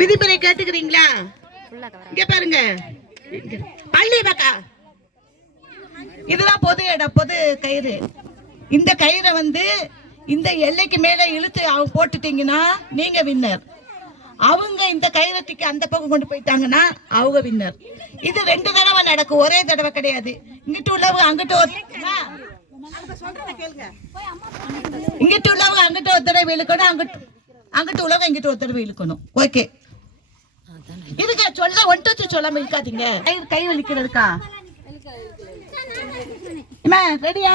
விதிமுறை கேட்டுக்கிறீங்களா? இங்க பாருங்க, பள்ளி பக்கா இதுதான் பொது இடம், பொது கயிறு. இந்த கயிறை வந்து இந்த எல்லைக்கு மேல இழுத்து அவங்க போட்டுட்டீங்கன்னா நீங்க வின்னர். அவங்க இந்த கயிறத்துக்கு அந்த பக்கம் கொண்டு போயிட்டாங்கன்னா அவங்க வின்னர். இது 2 தடவை நடக்கும், ஒரே தடவை கிடையாது. இங்கிட்டு உள்ளவங்க அங்கிட்ட இங்கிட்டு உள்ளவங்க அங்கிட்ட ஒரு தடவை இழுக்கணும், அங்கிட்டு உள்ளவங்க இங்கிட்ட ஒரு தடவை இழுக்கணும். ஓகே, இதுக்கு சொல்ல ஒன்று சொல்லாம இருக்காதீங்க. கை வலிக்கிறதுக்கா ரெடியா?